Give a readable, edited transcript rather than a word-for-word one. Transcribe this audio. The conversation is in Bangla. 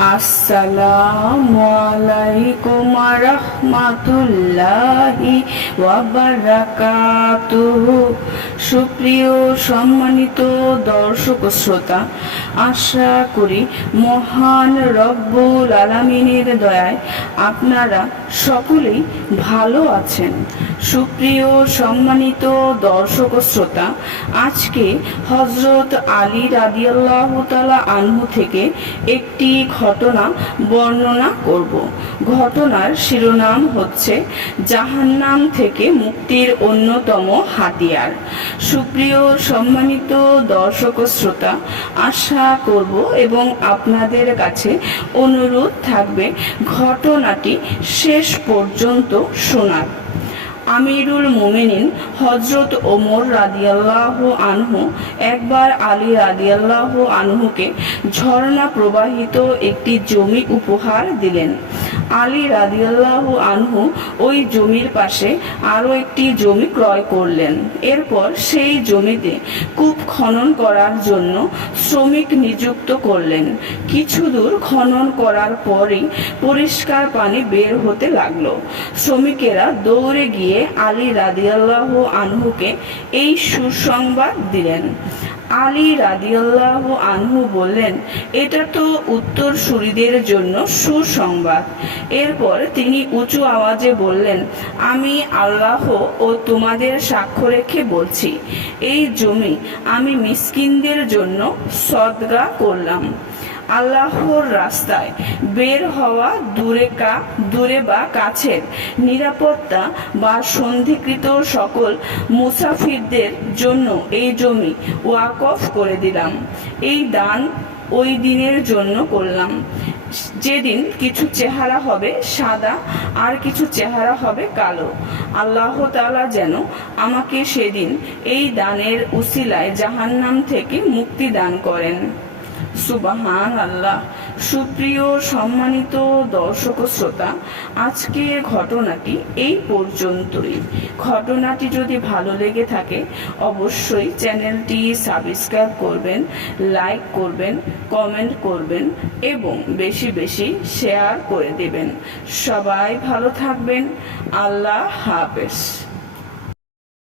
আসসালামু আলাইকুম রাহমাতুল্লাহি ওয়া বারাকাতুহু। সুপ্রিয় সম্মানিত দর্শক শ্রোতা, আশা করি মহান রব্বুল আলামিনের দয়ায় আপনারা সকলেই ভালো আছেন। সুপ্রিয় সম্মানিত দর্শক শ্রোতা, আজকে হযরত আলী রাদিয়াল্লাহু তাআলা আনহু থেকে একটি ঘটনা বর্ণনা করব। ঘটনার শিরোনাম হচ্ছে জাহান্নাম থেকে মুক্তির অন্যতম হাতিয়ার। সুপ্রিয় সম্মানিত দর্শক শ্রোতা, আশা করব এবং আপনাদের কাছে অনুরোধ থাকবে ঘটনাটি শেষ পর্যন্ত শোনার। আমিরুল মুমিনিন হযরত ওমর রাদিয়াল্লাহু আনহু একবার আলী রাদিয়াল্লাহু আনহুকে ঝর্ণা প্রবাহিত একটি জমি উপহার দিলেন। আলী রাদিয়াল্লাহু আনহু ওই জমির পাশে আরও একটি জমি ক্রয় করলেন। এরপর সেই জমিতে কূপ খনন করার জন্য শ্রমিক নিযুক্ত করলেন। কিছু দূর খনন করার পরেই পরিষ্কার পানি বের হতে লাগলো। শ্রমিকেরা দৌড়ে গিয়ে আলী রাদিয়াল্লাহু আনহুকে এই সুসংবাদ দিলেন। আলী রাদিয়াল্লাহু আনহু বললেন, এটা তো উত্তরসূরিদের জন্য সুসংবাদ। এরপর তিনি উঁচু আওয়াজে বললেন, আমি আল্লাহ ও তোমাদের সাক্ষ্য রেখে বলছি, এই জমি আমি মিসকিনদের জন্য সদকা করলাম। আল্লাহর রাস্তায় বের হওয়া দূরে বা কাছের নিরাপত্তা বা সন্ধিকৃত সকল মুসাফিরদের জন্য এই জমি ওয়াকফ করে দিলাম। এই দান ওই দিনের জন্য করলাম যেদিন কিছু চেহারা হবে সাদা আর কিছু চেহারা হবে কালো। আল্লাহ তাআলা যেন আমাকে সেদিন এই দানের উসিলায় জাহান্নাম থেকে মুক্তি দান করেন। সুবহান আল্লাহ। সুপ্রিয় সম্মানিত দর্শক শ্রোতা, আজকের ঘটনাটি এই পর্যন্তই। ঘটনাটি যদি ভালো লেগে থাকে অবশ্যই চ্যানেলটি সাবস্ক্রাইব করবেন, লাইক করবেন, কমেন্ট করবেন এবং বেশি বেশি শেয়ার করে দেবেন। সবাই ভালো থাকবেন। আল্লাহ হাফেজ।